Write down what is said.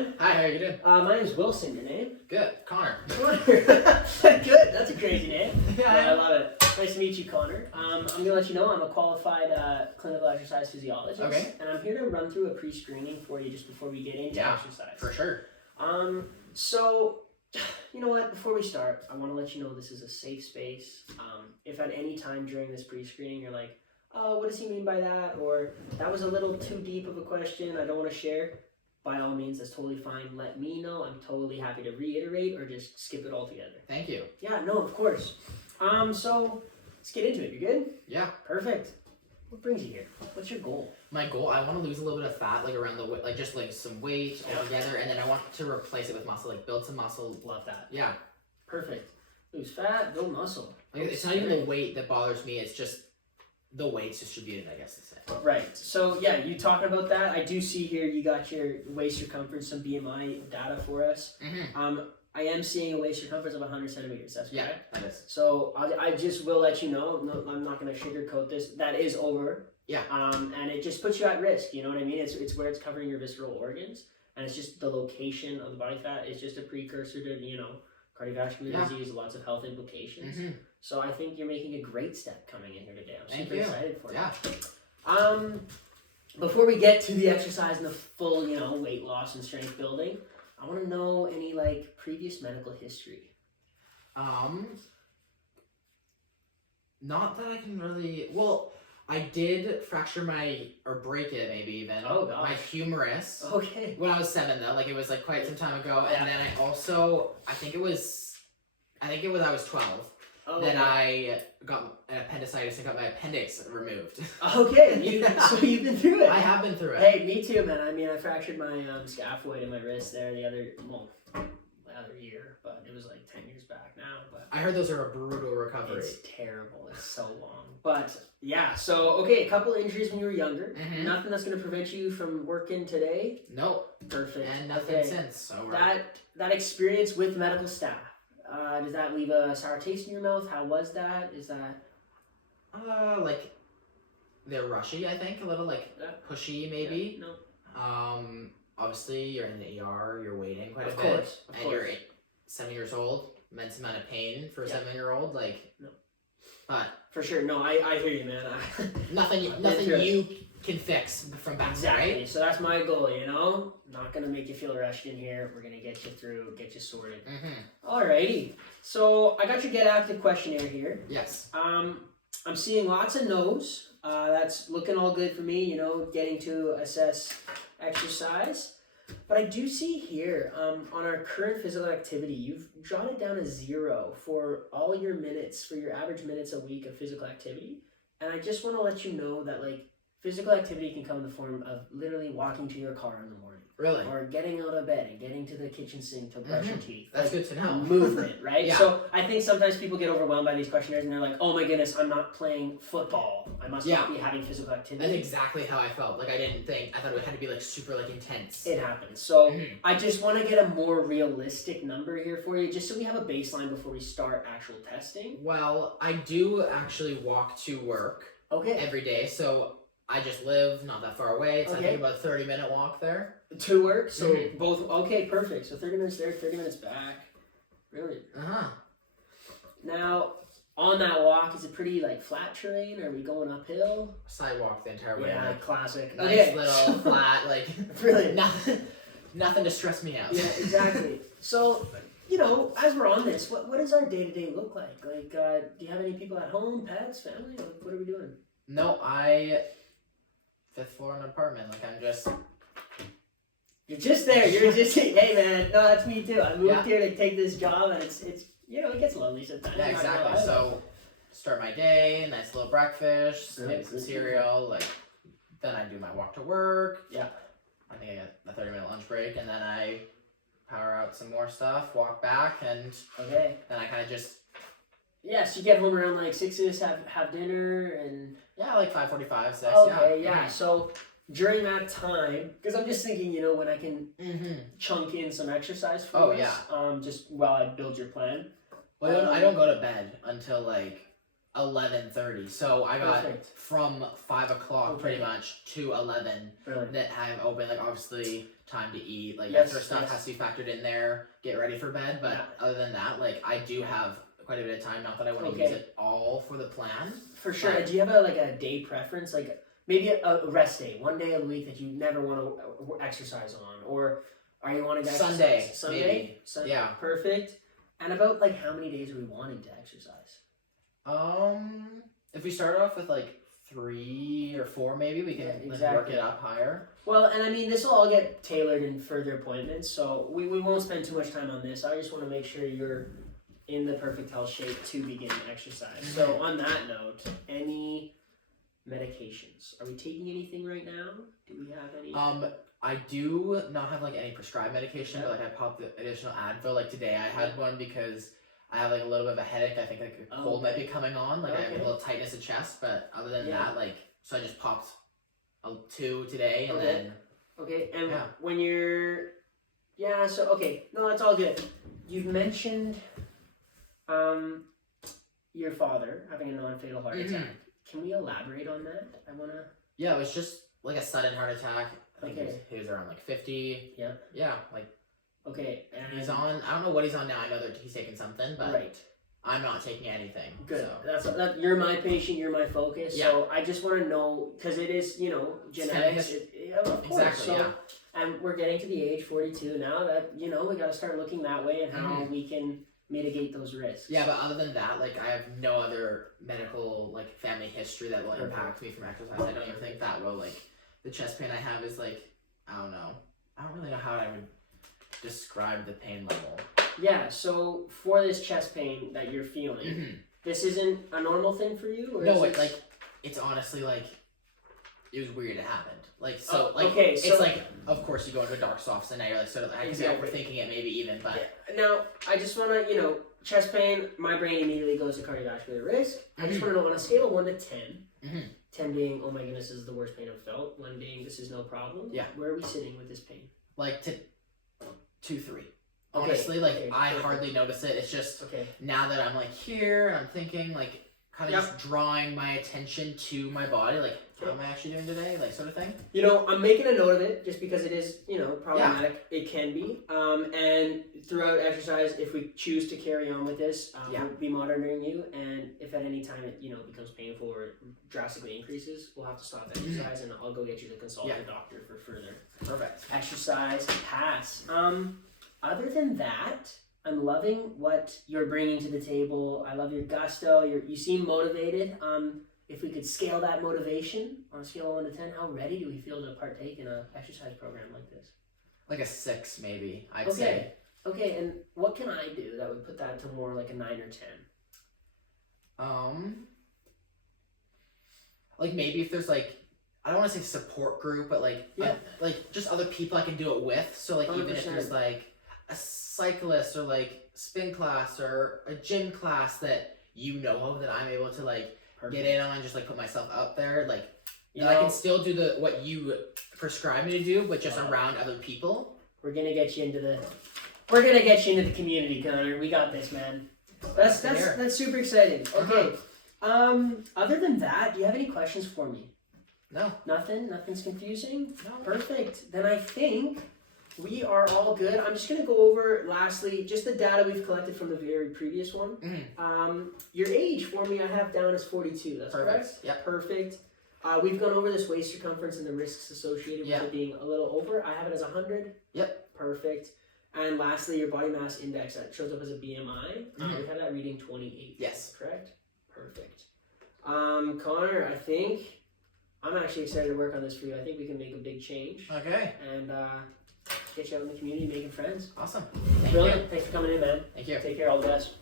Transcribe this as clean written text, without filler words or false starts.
man. Hi, how are you doing? My name's Wilson. Your name? Good. Connor. Connor. Good. That's a crazy name. Yeah, I love it. Nice to meet you, Connor. I'm gonna let you know I'm a qualified clinical exercise physiologist. Okay. And I'm here to run through a pre-screening for you just before we get into exercise. For sure. So, you know what? Before we start, I want to let you know this is a safe space. If at any time during this pre-screening you're like, oh, what does he mean by that? Or that was a little too deep of a question, I don't want to share. By all means, that's totally fine. Let me know. I'm totally happy to reiterate or just skip it altogether. Thank you. Yeah, no, of course. So let's get into it. You good? Yeah. Perfect. What brings you here? What's your goal? My goal, I want to lose a little bit of fat, like around the like just like some weight altogether, and then I want to replace it with muscle, like build some muscle. Love that. Yeah. Perfect. Lose fat, build muscle. Like, it's not even the weight that bothers me. It's just the weight's distributed, I guess to say. Right. So yeah, you talking about that? I do see here you got your waist circumference, some BMI data for us. Mm-hmm. I am seeing a waist circumference of 100 centimeters. That's correct. Yeah, that is. So I just will let you know. No, I'm not going to sugarcoat this. That is over. Yeah. And it just puts you at risk. You know what I mean? It's where it's covering your visceral organs, and it's just the location of the body fat is just a precursor to cardiovascular disease, lots of health implications. Mm-hmm. So I think you're making a great step coming in here today. I'm Thank super you. excited for you. Yeah. Before we get to the exercise and the full, weight loss and strength building, I want to know any previous medical history. Not that I can really. Well, I did fracture break it maybe even. Oh gosh. My humerus. Okay. When I was 7 though, it was quite some time ago, and then I also I think it was I was 12. Oh, then I got an appendicitis and got my appendix removed. Okay, so you've been through it. I have been through it. Hey, me too, man. I mean, I fractured my scaphoid in my wrist there the other year, but it was 10 years back now. But I heard those are a brutal recovery. It's terrible. It's so long. But yeah, so okay, a couple injuries when you were younger. Mm-hmm. Nothing that's going to prevent you from working today. Nope. Perfect. And nothing since. So that experience with medical staff. Does that leave a sour taste in your mouth? How was that? Is that they're rushy, I think, a little pushy maybe. Yeah, no. Obviously you're in the ER, you're waiting quite a bit. Of and course. You're 7 years old, immense amount of pain for a 7-year-old, No. But for sure, no, I hear you, man. nothing you can fix from back then, exactly. right? So that's my goal, Not gonna make you feel rushed in here. We're gonna get you through, get you sorted. Mm-hmm. Alrighty. So I got your Get Active questionnaire here. Yes. I'm seeing lots of no's. That's looking all good for me, getting to assess exercise. But I do see here, on our current physical activity, you've jotted down a 0 for all your minutes, for your average minutes a week of physical activity. And I just want to let you know that, physical activity can come in the form of literally walking to your car in the morning. Really? Or getting out of bed and getting to the kitchen sink to brush your teeth. That's good to know. Movement, right? Yeah. So I think sometimes people get overwhelmed by these questionnaires and they're like, oh my goodness, I'm not playing football. I must not be having physical activity. That's exactly how I felt. I thought it had to be super intense. It happens. So I just want to get a more realistic number here for you, just so we have a baseline before we start actual testing. Well, I do actually walk to work every day, so I just live not that far away. It's I think about a 30-minute walk there. To work? So both, perfect. So 30 minutes there, 30 minutes back. Really? Uh-huh. Now, on that walk, is it pretty flat terrain? Are we going uphill? Sidewalk the entire way. Yeah, classic. Nice little flat, really nothing to stress me out. Yeah, exactly. So, as we're on this, what does our day-to-day look like? Do you have any people at home, pets, family? What are we doing? No, 5th floor in an apartment. You're just there. You're just, hey man, no, that's me too. I moved here to take this job, and it's it gets lonely sometimes. Yeah, exactly. So, start my day, nice little breakfast, maybe some cereal. Then I do my walk to work. Yeah. I think I get a 30-minute lunch break, and then I power out some more stuff, walk back, and then I kind of just. Yeah, so you get home around 6ish, have dinner, and 5:45, 6. Okay, yeah. So during that time, because I'm just thinking, when I can chunk in some exercise for us, just while I build your plan. Well, I don't go to bed until 11:30. So I got Perfect. from 5 o'clock pretty much to 11 that I'm open. Like obviously time to eat. Like extra stuff has to be factored in there. Get ready for bed. But other than that, like I do have quite a bit of time. Not that I want to use it all for the plan. For sure. Do you have a day preference? Like maybe a rest day, one day of the week that you never want to exercise on, or are you wanting to exercise? Sunday. Sunday. Yeah. Perfect. And about like how many days are we wanting to exercise? If we start off with like 3 or 4, maybe we can work it up higher. Well, and I mean, this will all get tailored in further appointments, so we won't spend too much time on this. I just want to make sure you're in the perfect health shape to begin exercise. So on that note, any medications? Are we taking anything right now? Do we have any? I do not have like any prescribed medication, but like I popped the additional Advil. Like today, I had one because I have like a little bit of a headache. I think like a cold might be coming on. Like I have a little tightness of chest, but other than that, like so I just popped 2 today, and then. Okay, and when you're, no, that's all good. You've mentioned, your father having a non-fatal heart attack. Can we elaborate on that? I wanna. Yeah, it was just like a sudden heart attack. I think he was around like 50. Yeah. Yeah, like. Okay, and he's on. I don't know what he's on now. I know that he's taking something, but I'm not taking anything. Good. So. That's you're my patient. You're my focus. Yeah. So I just want to know because it is genetics. Of course. Exactly. So, and we're getting to the age 42 now that we got to start looking that way and how we can mitigate those risks. Yeah, but other than that, like I have no other medical like family history that will impact me from exercise. I don't even think that will. Like the chest pain I have is like I don't know. I don't really know how I would describe the pain level. Yeah, so for this chest pain that you're feeling, this isn't a normal thing for you? Or no, it's honestly like, it was weird it happened. Like, so, it's like, of course you go into a dark soft, and now you're like, sort of, I could be overthinking it maybe even, but. Yeah. Now, I just want to, chest pain, my brain immediately goes to cardiovascular risk. I just want to know on a scale of 1 to 10, 10 being, oh my goodness, this is the worst pain I've felt, 1 being, this is no problem. Yeah. Where are we sitting with this pain? Like, 2, 3. Honestly, I hardly notice it. It's just now that I'm like here and I'm thinking like kind of just drawing my attention to my body, like how am I actually doing today, like sort of thing. I'm making a note of it just because it is problematic. It can be, and throughout exercise, if we choose to carry on with this, we'll be monitoring you, and if at any time it becomes painful or it drastically increases, we'll have to stop exercise, and I'll go get you to consult your doctor for further exercise. Pass. Other than that, I'm loving what you're bringing to the table. I love your gusto. You seem motivated. If we could scale that motivation on a scale of 1 to 10, how ready do we feel to partake in an exercise program like this? Like a 6, maybe, I'd say. Okay, and what can I do that would put that to more like a 9 or 10? Like maybe if there's like, I don't want to say support group, but like, like just other people I can do it with. So like 100%. Even if there's like a cyclist or like spin class or a gym class that of that I'm able to like get in on and just like put myself out there, like I can still do what you prescribe me to do, but just around other people. We're gonna get you into the community, Connor. We got this, man. That's super exciting. Okay. Other than that, do you have any questions for me? No. Nothing's confusing? No. Perfect. Then I think we are all good. I'm just going to go over, lastly, just the data we've collected from the very previous one. Your age for me, I have down as 42. That's correct? Yep. Perfect. We've gone over this waist circumference and the risks associated with it being a little over. I have it as 100. Yep. Perfect. And lastly, your body mass index, that shows up as a BMI. We have that reading 28. Yes. Correct? Perfect. Connor, I think I'm actually excited to work on this for you. I think we can make a big change. Okay. And get you out in the community making friends. Awesome. Brilliant. Thanks for coming in, man. Thank you. Take care. All the best.